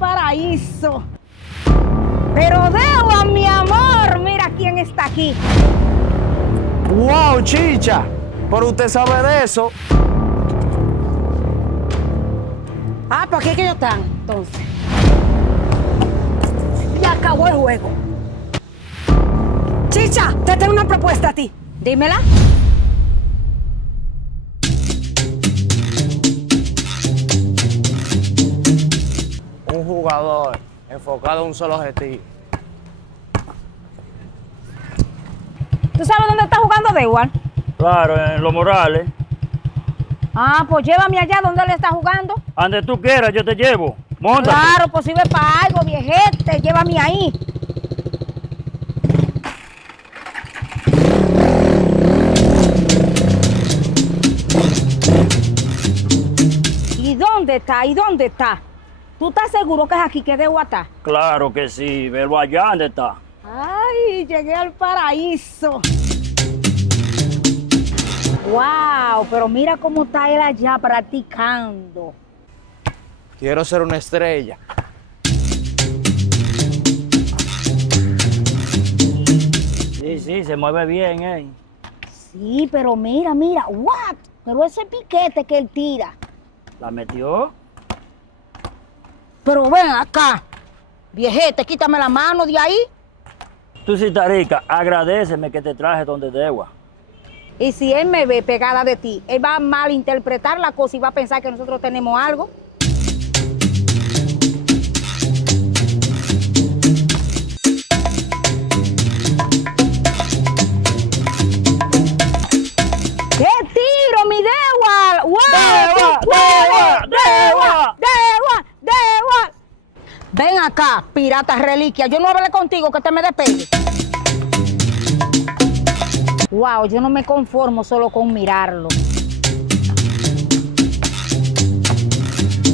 paraíso. Pero Degua, mi amor, mira quién está aquí. ¡Wow, Chicha! Pero usted sabe de eso. Ah, ¿para qué que ellos están, entonces? Ya acabó el juego. Chicha, te tengo una propuesta a ti. Dímela. Un jugador enfocado en un solo objetivo. ¿Tú sabes dónde está jugando Degua? Claro, en Los Morales. Ah, pues llévame allá donde él está jugando. Donde tú quieras, yo te llevo. Móntate. Claro, pues sirve para algo, viejete. Llévame ahí. ¿Y dónde está? ¿Y dónde está? ¿Tú estás seguro que es aquí que Degua está? Claro que sí, velo allá donde está. ¡Ay! Llegué al paraíso. ¡Wow! Pero mira cómo está él allá practicando. Quiero ser una estrella. Sí, se mueve bien, Sí, pero mira, ¡what! Pero ese piquete que él tira. ¿La metió? Pero ven acá. Viejete, quítame la mano de ahí. Tú sí estás rica, agradéceme que te traje donde Degua. Y si él me ve pegada de ti, él va a malinterpretar la cosa y va a pensar que nosotros tenemos algo. ¡Qué tiro, mi Degua! ¡Wow! ¡Degua! Ven acá, pirata reliquia. Yo no hablé contigo, que te me despegue. Wow, yo no me conformo solo con mirarlo.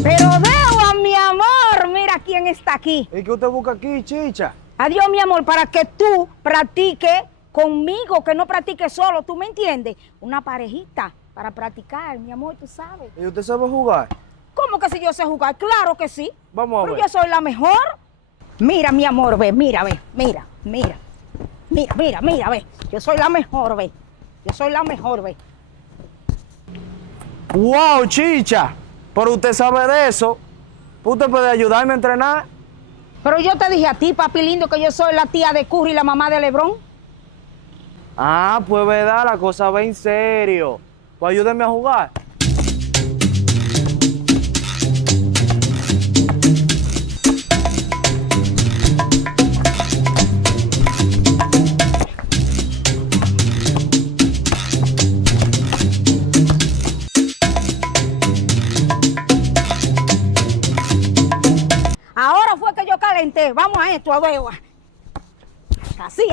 Pero Degua, mi amor, mira quién está aquí. ¿Y qué usted busca aquí, Chicha? Adiós, mi amor, para que tú practiques conmigo, que no practiques solo, ¿tú me entiendes? Una parejita para practicar, mi amor, tú sabes. ¿Y usted sabe jugar? ¿Cómo que si yo sé jugar? Claro que sí. Vamos a Pero ver. yo soy la mejor. Mira, mi amor, ve, mira, ve, mira. Ve. Yo soy la mejor, ve. Ve. ¡Wow, Chicha! Pero usted sabe de eso. ¿Usted puede ayudarme a entrenar? Pero yo te dije a ti, papi lindo, que yo soy la tía de Curry y la mamá de Lebrón. Ah, pues verdad, la cosa va en serio. Pues ayúdeme a jugar. Ahora fue que yo calenté. Vamos a esto, a Degua. Así.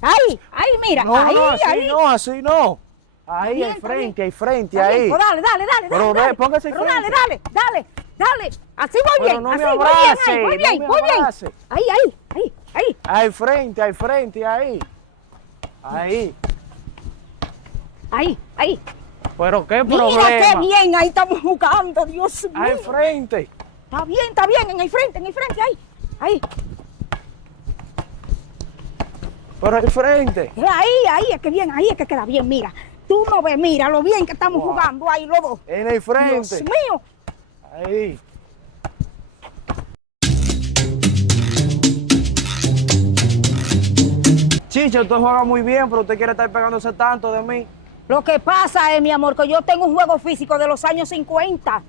Ahí, mira. No, ahí, no, así ahí. no, así no. Ahí, Bien, al está frente, bien. al frente, Está bien, ahí. pues dale. Pero ve, póngase Pero frente. dale. Así voy Pero bien, no me así voy bien, abrace, ahí, voy no bien, me voy bien. abrace. Ahí. Al frente, ahí. Ahí. Pero qué Mira problema. qué bien, ahí estamos jugando, Dios mío. Al frente. Está bien, en el frente, ahí. Pero al frente. Ahí, es que bien, ahí es que queda bien, mira. Tú no ves, mira lo bien que estamos jugando ahí los dos. En el frente. Dios mío. Ahí. Chicha, usted juega muy bien, pero usted quiere estar pegándose tanto de mí. Lo que pasa es, mi amor, que yo tengo un juego físico de los años 50.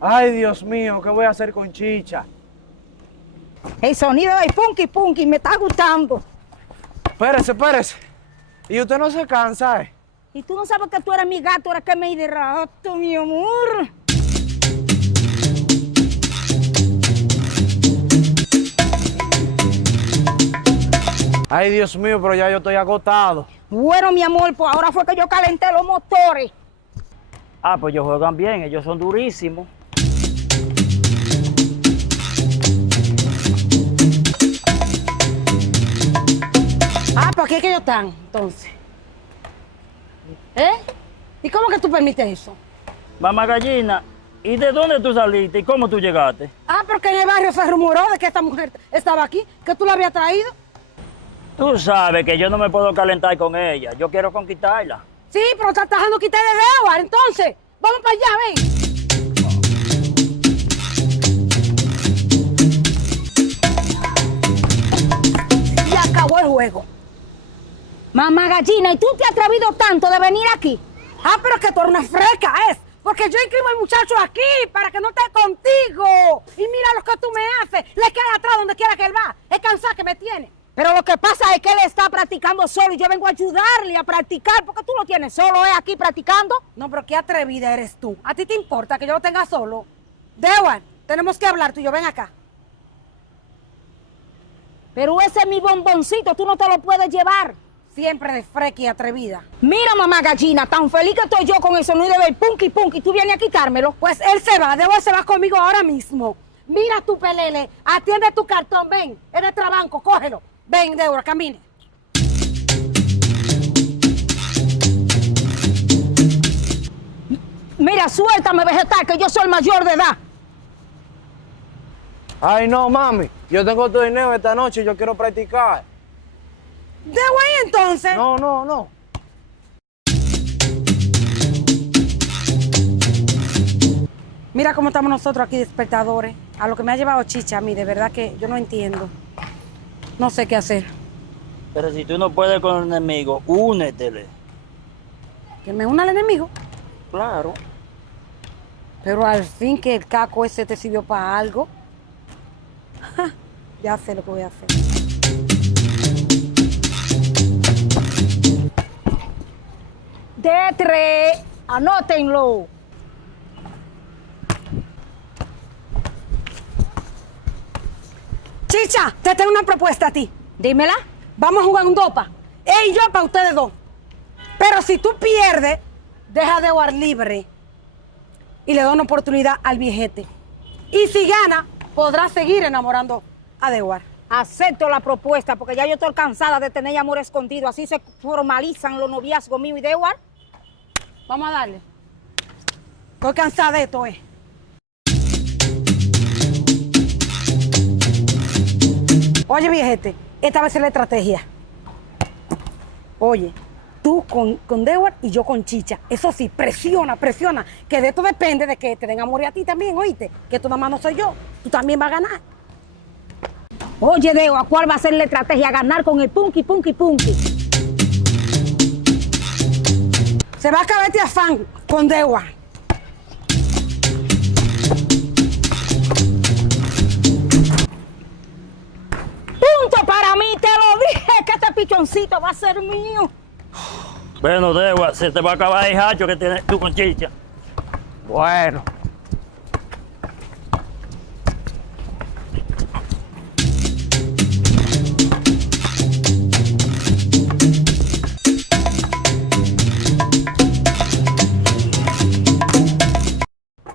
Ay, Dios mío, ¿qué voy a hacer con Chicha? El sonido del punky me está gustando. Espérese. Y usted no se cansa, ¿eh? Y tú no sabes que tú eres mi gato, eres que me hidrato, mi amor. Ay, Dios mío, pero ya yo estoy agotado. Bueno, mi amor, pues ahora fue que yo calenté los motores. Ah, pues ellos juegan bien, ellos son durísimos. Ah, ¿para qué que ellos están, entonces? ¿Eh? ¿Y cómo que tú permites eso? Mamá gallina, ¿Y de dónde tú saliste y cómo tú llegaste? Ah, porque en el barrio se rumoró de que esta mujer estaba aquí, que tú la habías traído. Tú sabes que yo no me puedo calentar con ella. Yo quiero conquistarla. Sí, pero estás dejando quitar de Edward, entonces. Vamos para allá, ven. Y acabó el juego. Mamá gallina, ¿y tú te has atrevido tanto de venir aquí? Ah, pero es que tú eres una freca, es. Porque yo inscribo al muchacho aquí para que no esté contigo. Y mira lo que tú me haces. Le queda atrás donde quiera que él va. Es cansada que me tiene. Pero lo que pasa es que él está practicando solo y yo vengo a ayudarle a practicar porque tú lo tienes solo, aquí practicando. No, pero qué atrevida eres tú. ¿A ti te importa que yo lo tenga solo? Edward, tenemos que hablar tú y yo. Ven acá. Pero ese es mi bomboncito, tú no te lo puedes llevar. Siempre de freca y atrevida. Mira, mamá gallina, tan feliz que estoy yo con el sonido del punky punky, tú vienes a quitármelo. Pues él se va, Edward se va conmigo ahora mismo. Mira tu pelele, atiende tu cartón, ven. Es de Trabanco, cógelo. Ven, Débora, camine. Mira, suéltame, vegetal, que yo soy mayor de edad. Ay, no, mami. Yo tengo tu dinero esta noche y yo quiero practicar. Débora, ¿y entonces? No. Mira cómo estamos nosotros aquí despertadores. A lo que me ha llevado Chicha a mí, de verdad que yo no entiendo. No sé qué hacer. Pero si tú no puedes con el enemigo, únetele. Que me una al enemigo. Claro. Pero al fin que el caco ese te sirvió para algo. Ja, ya sé lo que voy a hacer. D3, anótenlo. Chicha, te tengo una propuesta a ti. Dímela. Vamos a jugar un dopa. Él y yo para ustedes dos. Pero si tú pierdes, deja a Edward libre. Y le da una oportunidad al viejete. Y si gana, podrá seguir enamorando a Edward. Acepto la propuesta porque ya yo estoy cansada de tener amor escondido. Así se formalizan los noviazgos míos y de Edward. Vamos a darle. Estoy cansada de esto, Oye, viejete, esta vez es la estrategia. Oye, tú con Edward y yo con Chicha. Eso sí, presiona. Que de esto depende de que te den amor a ti también, oíste. Que tú nada más no soy yo. Tú también vas a ganar. Oye, Deo, ¿cuál va a ser la estrategia? Ganar con el punky. Se va a acabar este afán con Edward. Punto para mí, te lo dije que este pichoncito va a ser mío. Bueno, Degua, se te va a acabar el hacho que tienes tú con Chicha. Bueno.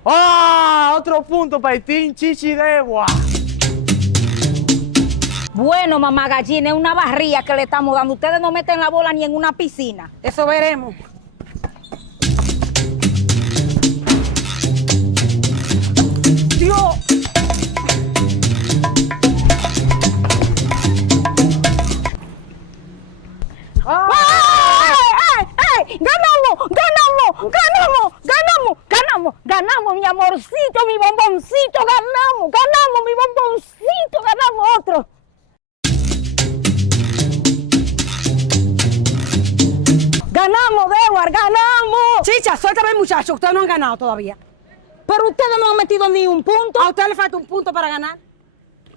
¡Ah! Otro punto para el Team Chichi Degua. Bueno, mamá gallina, es una barría que le estamos dando. Ustedes no meten la bola ni en una piscina. Eso veremos. Dios. ¡Ay! ¡Ganamos, mi amorcito, mi bomboncito! ¡Ganamos, mi bomboncito! ¡Ganamos otro! ¡Ganamos, Edward! ¡Ganamos! Chicha, suéltame, muchachos. Ustedes no han ganado todavía. Pero ustedes no han metido ni un punto. A ustedes les falta un punto para ganar.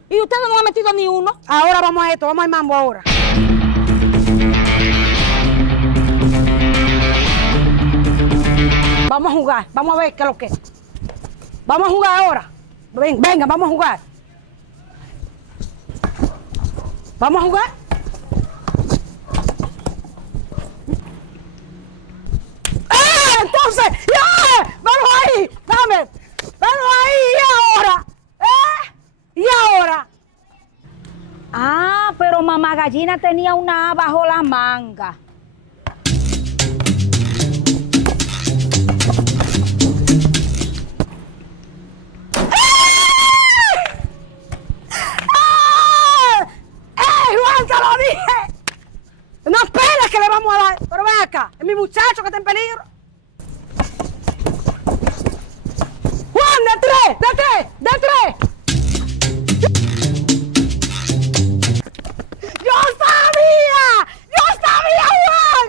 Y ustedes no han metido ni uno. Ahora vamos a esto. Vamos al mambo ahora. Vamos a jugar. Vamos a ver qué es lo que es. Vamos a jugar ahora. Venga, vamos a jugar. ¿Vamos a jugar? Entonces, ¡ya! ¡Vamos ahí! ¡Dame! ¡Vamos ahí! ¿Y ahora? ¿Y ahora? Ah, pero mamá gallina tenía una A bajo la manga. acá. Es mi muchacho que está en peligro. Juan, de tres, de tres, de tres. ¡Yo sabía! ¡Yo sabía, Juan!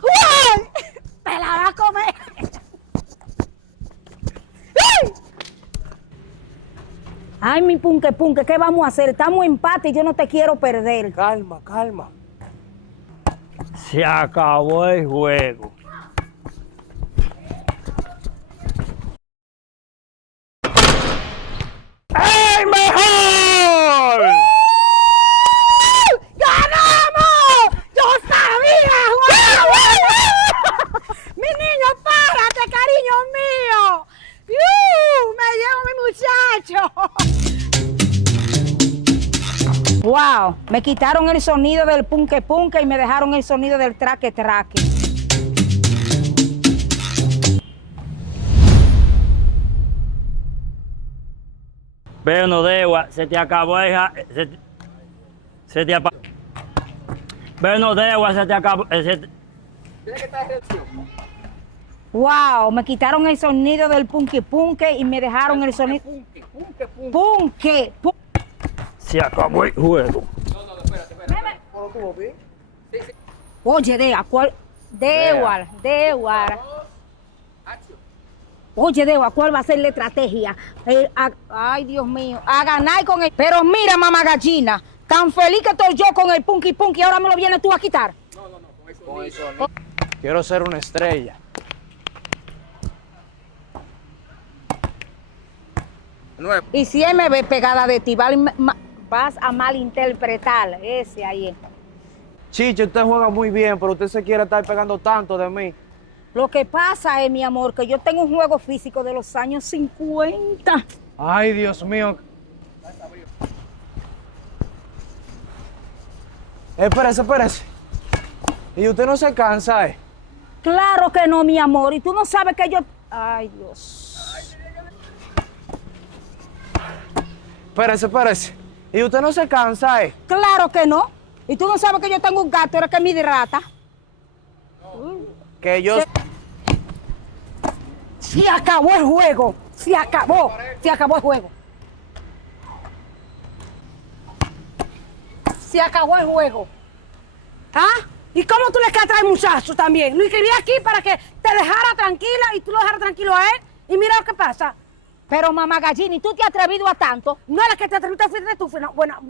¡Juan! ¡Te la vas a comer! Ay, mi punque, ¿qué vamos a hacer? Estamos en empate y yo no te quiero perder. Calma, calma. Se acabó el juego. ¡El mejor! ¡Ganamos! ¡Yo sabía, Juan! ¡Mi niño, párate, cariño mío! ¡Me llevo mi muchacho! Wow, me quitaron el sonido del punque y me dejaron el sonido del traque. Bueno, Degua, se te acabó el... Se te apagó. Bueno, Degua, se te acabó... Wow, me quitaron el sonido del punque y me dejaron el sonido... Punque. Se acabó el juego. Oye, Dewar. Oye, Dewar, ¿cuál va a ser la estrategia? Ay, Dios mío, a ganar con él. Pero mira, mamá gallina, tan feliz que estoy yo con el punky, ahora me lo vienes tú a quitar. Con el sonido. Quiero ser una estrella. Y si él me ve pegada de ti, vas a malinterpretar ese ahí. Chicho, usted juega muy bien, pero usted se quiere estar pegando tanto de mí. Lo que pasa es, mi amor, que yo tengo un juego físico de los años 50. Ay, Dios mío. Espérese. Y usted no se cansa, ¿eh? Claro que no, mi amor. Y tú no sabes que yo... Ay, Dios. Espérese. Y usted no se cansa, ¿eh? Claro que no. Y tú no sabes que yo tengo un gato, era que me hidrata. Que yo... Se acabó el juego. Se acabó el juego. Se acabó el juego. ¿Ah? ¿Y cómo tú le catas al muchacho también? Lo inscribí aquí para que te dejara tranquila y tú lo dejaras tranquilo a él. Y mira lo que pasa. Pero, mamá gallina, ¿y tú te has atrevido a tanto? No es la que te atreviste, fuiste tú. Bueno.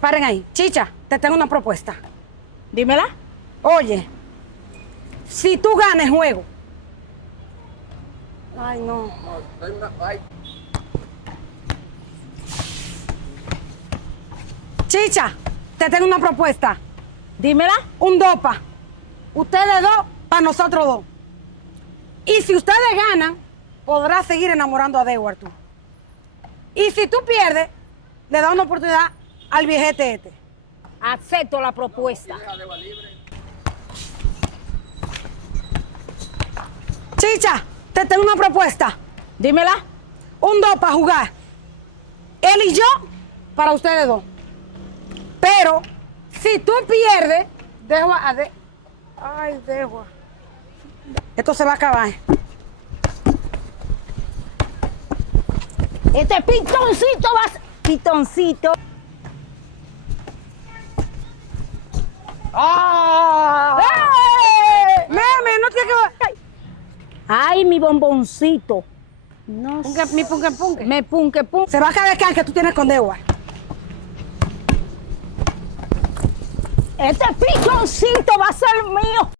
Paren ahí. Chicha, te tengo una propuesta. Dímela. Oye, si tú ganas el juego. Ay, no. Chicha, te tengo una propuesta. Dímela. Un dopa. Ustedes dos, para nosotros dos. Y si ustedes ganan, podrás seguir enamorando a Dewar tú. Y si tú pierdes, le das una oportunidad al viejete este. Acepto la propuesta. Chicha, te tengo una propuesta. Dímela. Un dos para jugar. Él y yo, para ustedes dos. Pero, si tú pierdes, dejo a... Ay, dejo. Esto se va a acabar. Este pitoncito va a... Pitoncito. ¡Ah! ¡Eh! Meme, no tiene que... Ay, mi bomboncito. No Punque, mi punque. Me punque. Se va a acabar el can que tú tienes con Dewar. Este pichoncito va a ser mío.